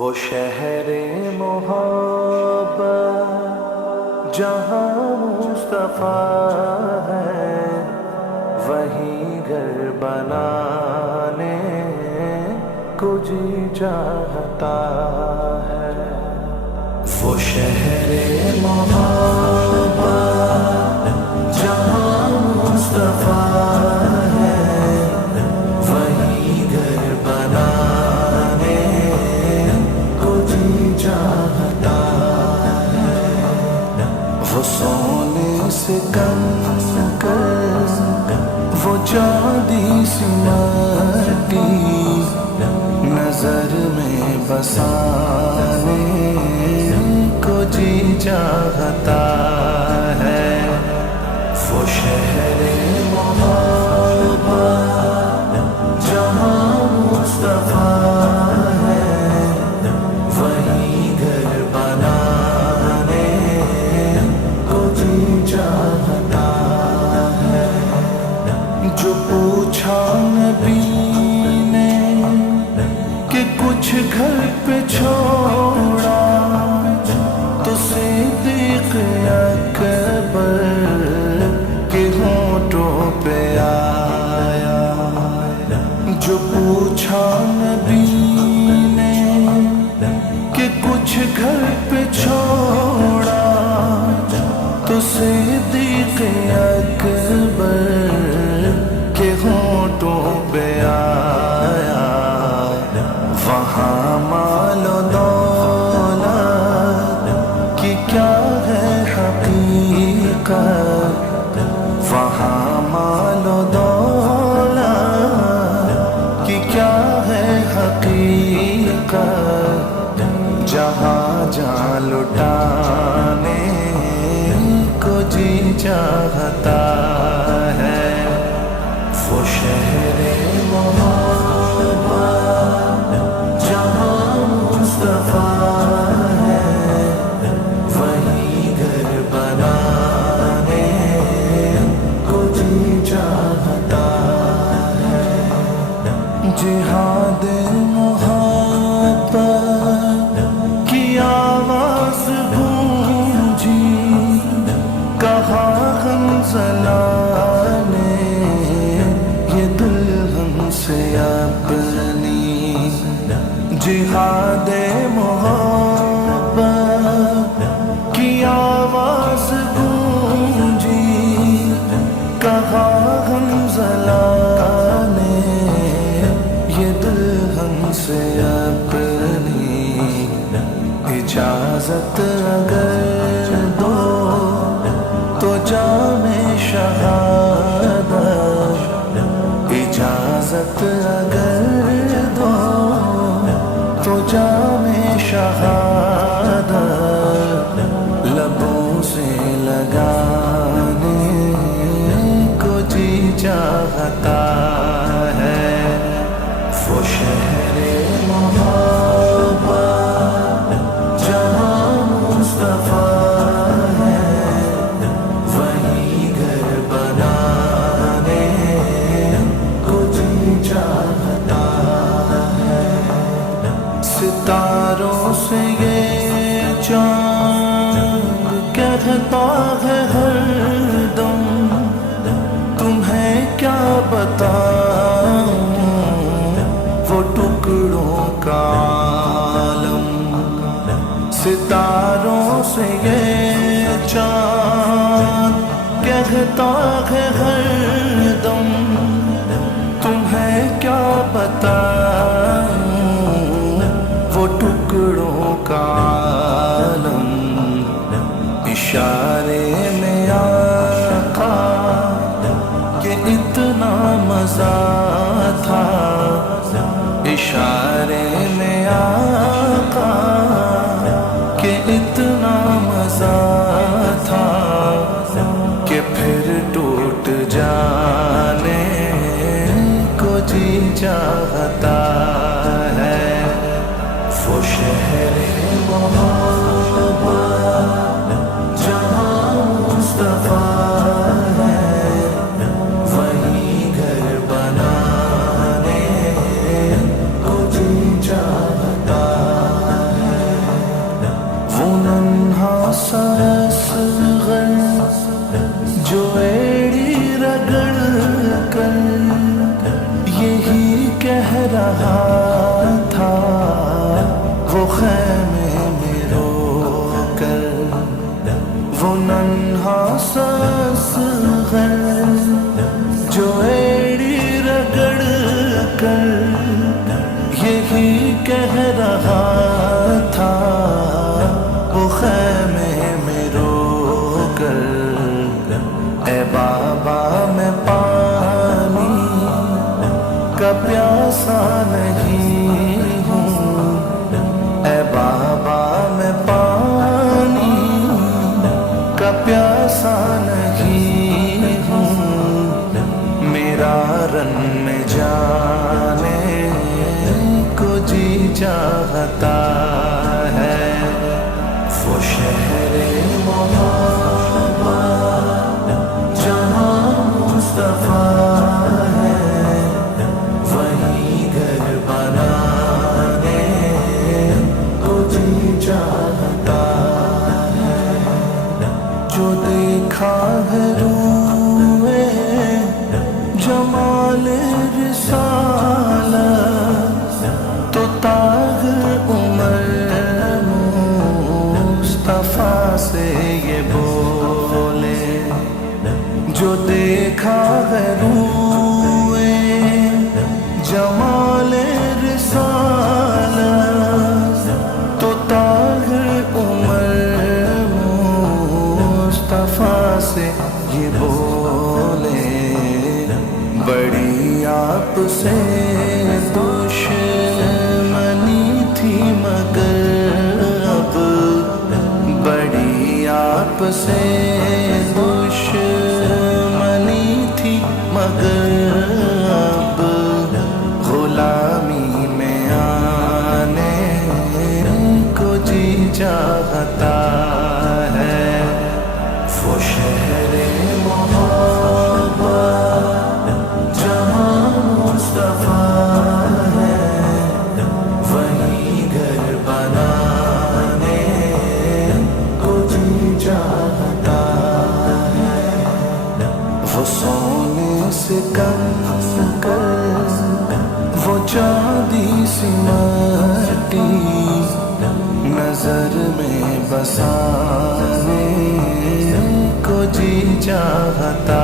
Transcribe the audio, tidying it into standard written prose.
وہ شہر محبت جہاں مصطفیٰ ہے، وہیں گھر بنانے کو جی چاہتا ہے۔ وہ شہر محبت جہاں مصطفیٰ ہے، وہیں گھر بنانے کو جی چاہتا ہے۔ وہ سونے سے کم کر، وہ چاندی سی مٹی نظر میں بسانے کو جی چاہتا ہے۔ وہ شہر محبت جہاں مصطفیٰ ہے، وہیں گھر بنانے کو جی چاہتا ہے۔ جو پوچھا نبی نے کہ کچھ گھر پہ چھوڑا، تو صدیق اکبر کے ہونٹوں پہ آیا۔ جو پوچھا نبی نے کہ کچھ گھر پہ چھوڑا، تو صدیق اکبر کے ہونٹوں پہ آیا۔ وہاں مال و دولت کی کیا ہے حقیقت، وہاں مال و دولت کی کیا ہے حقیقت، جہاں جہاں لٹانے کو جی چاہتا ہے۔ وہ شہر محبت جہاں مصطفیٰ ہے، وہیں گھر بنانے کو جی چاہتا ہے۔ جہاد محبت کی آواز گونجی، کہا حنظلہ نے یہ دلہن سے اپنی۔ جہاد محبت کی آواز گونجی، کہا حنظلہ نے یہ دلہن سے اپنی۔ اجازت اگر دو تو جام شہادت، اجازت اگر دو تو جام شہادت لبوں سے لگانے کو جی چاہتا ہے۔ وہ شہر محبت جہاں مصطفیٰ ہے، وہیں گھر بنانے کو جی چاہتا ہے۔ ستاروں سے یہ چاند کہتا ہے ہر دم، تمہیں کیا بتاؤں وہ ٹکڑوں کا عالم۔ ستاروں سے یہ چاند کہتا ہے ہر دم، تمہیں کیا بتاؤں وہ ٹکڑوں کا عالم۔ اشارے میں آقا کہ اتنا مزہ تھا، اشارے میں آقا کہ اتنا مزہ تھا، کہ پھر ٹوٹ جانے کو جی چاہتا ہے۔ وہ شہر محبت جہاں مصطفیٰ ہے، وہیں گھر بنانے کو جی چاہتا سس غر جو ایڑی رگڑ کر یہی کہہ رہا تھا وہ خیمے میں رو کر، اے بابا میں پانی کا پیاسا نہیں ہوں، اے بابا میں پانی کا پیاسا نہیں ہوں، میرا رن میں جانے کو جی چاہتا ہے، وہ شہر محبت جہاں مصطفیٰ ہے، وہیں گھر بنانے کو جی چاہتا ہے، جو دیکھا ہے روئے جمال رسالت تو تاغ عمر مصطفیٰ سے یہ بولے، جو دیکھا ہے روئے جمال رسالت تو تاغ عمر مصطفیٰ سے یہ بولے، بڑی آپ سے دشمنی تھی مگر اب، بڑی آپ سے دشمنی تھی مگر اب، غلامی میں آنے کو جی چاہتا ہے، وہ شہر محبت جہاں مصطفیٰ ہے، وہیں گھر بنانے کو جی چاہتا ہے، وہ سونے سے کم کر وہ چاندی سی مٹی نظر میں بسانے کو جی چاہتا